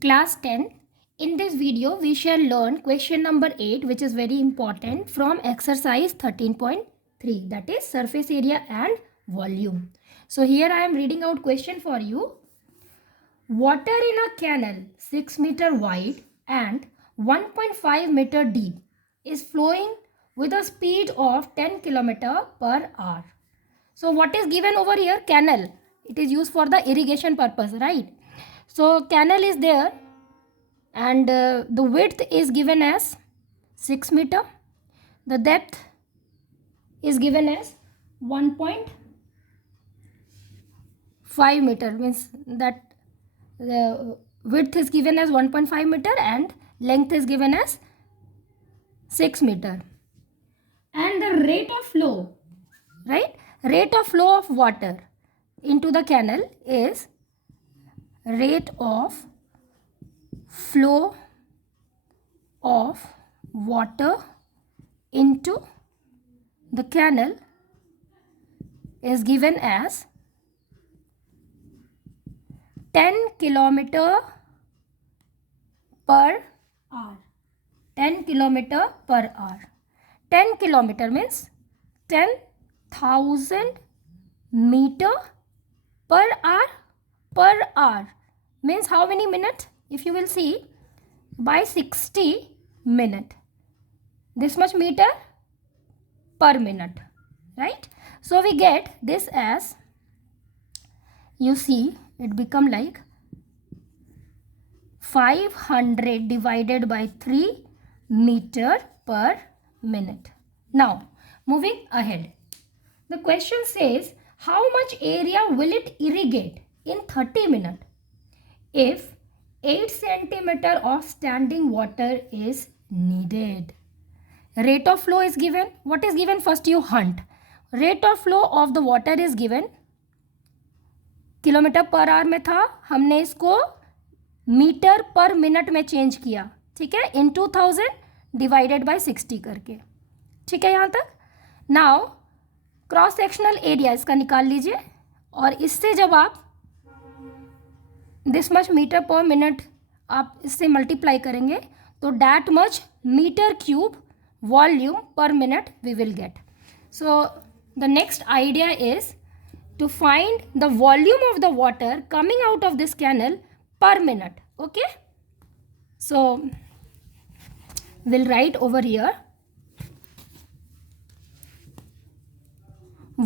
Class 10. In this video, we shall learn question number 8, which is very important, from exercise 13.3, that is surface area and volume. So here I am reading out question for you. Water in a canal 6 meter wide and 1.5 meter deep is flowing with a speed of 10 km per hour. So what is given over here? Canal. It is used for the irrigation purpose, right? So canal is there, and the width is given as 6 meter. The depth is given as 1.5 meter, means that the width is given as 1.5 meter and length is given as 6 meter. And the rate of flow, right? Rate of flow of water into the canal is rate of flow of water into the canal is given as 10 kilometer per hour. 10 kilometer per hour. 10 kilometer means 10,000 meter per hour. Per hour means how many minutes? If you will see, by 60 minute. This much meter per minute, right? So we get this as, you see, it become like 500 divided by 3 meter per minute. Now, moving ahead. The question says, how much area will it irrigate in 30 minutes if 8 centimeter of standing water is needed? Rate of flow is given. What is given? First you hunt. Rate of flow of the water is given. Kilometre per hour में था, हमने इसको metre per minute में change किया, ठीक है, इन 2000 divided by 60 करके, ठीक है यहाँ तक. नाउ क्रॉस सेक्शनल एरिया इसका निकाल लीजिए, और इससे जब आप this much metre per minute आप इससे मल्टीप्लाई करेंगे तो that much metre cube volume per minute we will get. So the next idea is to find the volume of the water coming out of this canal per minute. Okay, so we'll write over here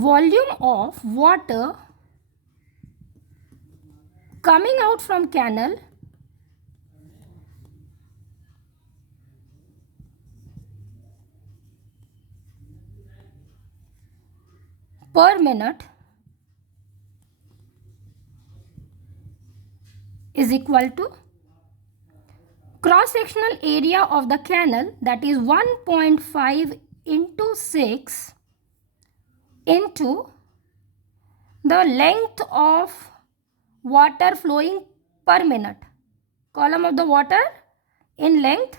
volume of water coming out from canal per minute is equal to cross sectional area of the canal, that is 1.5 into 6 into the length of water flowing per minute, column of the water in length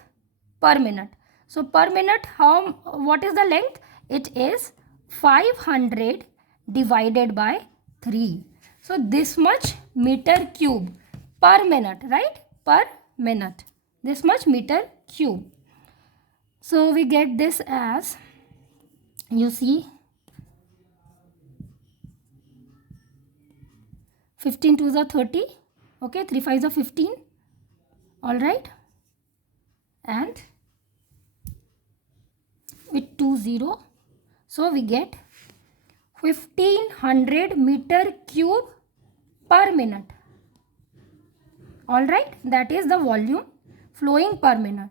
per minute. So per minute, what is the length? It is 500 divided by 3. So this much meter cube per minute, right? Per minute, this much meter cube. So we get this as, you see, 15 2s are 30, okay, 3 5s are 15, all right, and with 2 0, so we get 1500 meter cube per minute. All right, that is the volume flowing per minute.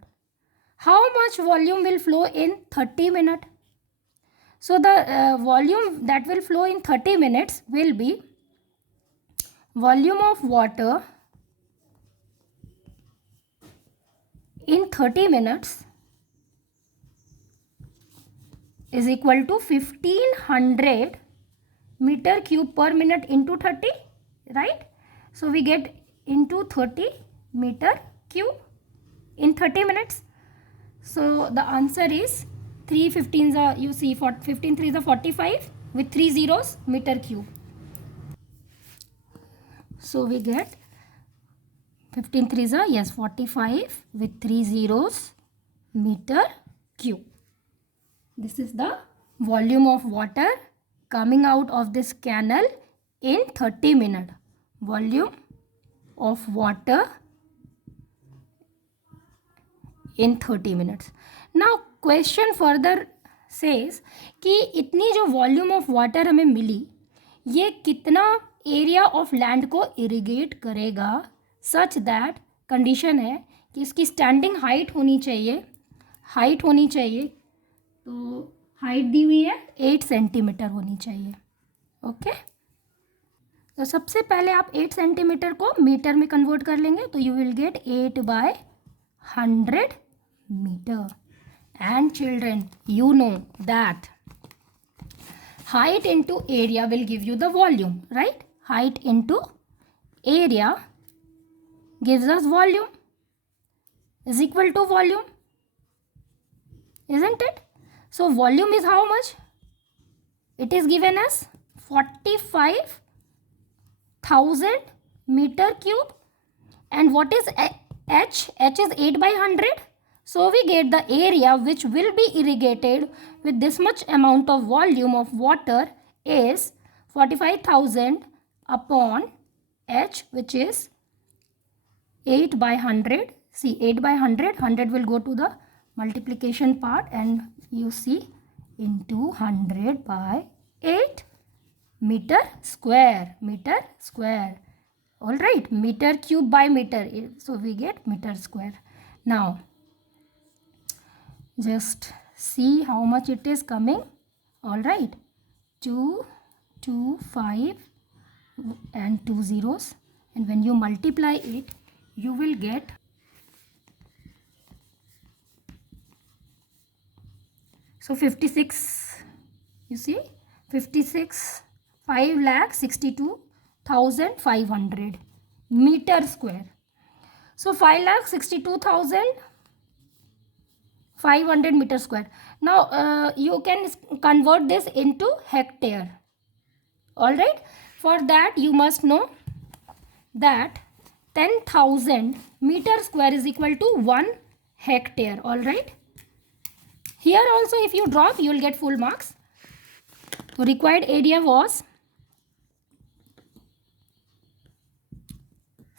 How much volume will flow in 30 minutes? So the volume that will flow in 30 minutes will be volume of water in 30 minutes is equal to 1500 meter cube per minute into 30, right? So we get into 30 meter cube in 30 minutes. So the answer is 3 15s are, you see, 15 3s are 45 with 3 zeros, meter cube. So we get 15 threes are, yes, 45 with 3 zeros meter cube. This is the volume of water coming out of this canal in 30 minutes. Volume of water in 30 minutes. Now question further says कि इतनी जो volume of water हमें मिली, ये कितना area of land को irrigate करेगा, such that condition है कि इसकी स्टैंडिंग हाइट होनी चाहिए, तो हाइट दी हुई है 8 सेंटीमीटर होनी चाहिए. ओके, तो सबसे पहले आप 8 सेंटीमीटर को मीटर में कन्वर्ट कर लेंगे, तो you will get 8/100 meter. And children, you know that height into area will give you the volume, right? Height into area gives us volume is equal to volume, isn't it? So volume is how much? It is given as 45,000 meter cube. And what is H? H is 8/100. So we get the area which will be irrigated with this much amount of volume of water is 45,000 upon H, which is 8/100. See, 8/100, 100 will go to the multiplication part, and you see into 100/8 meter square. All right, meter cube by meter, so we get meter square. Now just see how much it is coming. All right, 2, 2, 5 and 2 zeros, and when you multiply it, you will get so 56. You see, 56, 5,62,500 meter square. So 5,62,500 meter square. Now you can convert this into hectare. All right, for that you must know that 10,000 meter square is equal to 1 hectare. All right, here also if you drop, you will get full marks. So required area was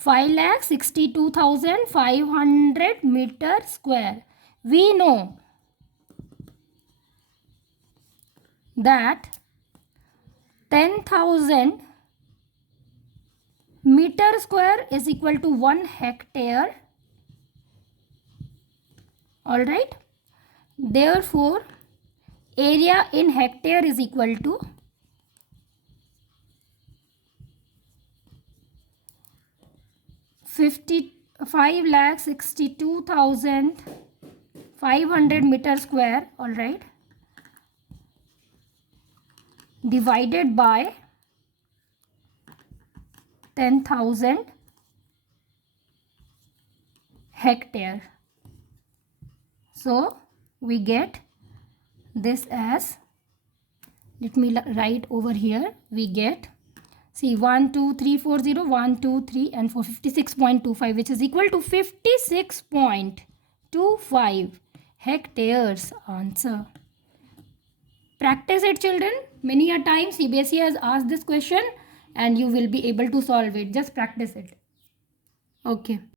5,62,500 meter square. We know that 10,000 meter square is equal to 1 hectare. All right, therefore area in hectare is equal to 5,62,500 meter square. All right, divided by 10,000 hectare. So we get this as, let me write over here, we get, see, 1 2 3 4 0 1 2 3 and 4, 56.25, which is equal to 56.25 hectares. Answer. Practice it, children. Many a time CBSE has asked this question and you will be able to solve it. Just practice it. Okay.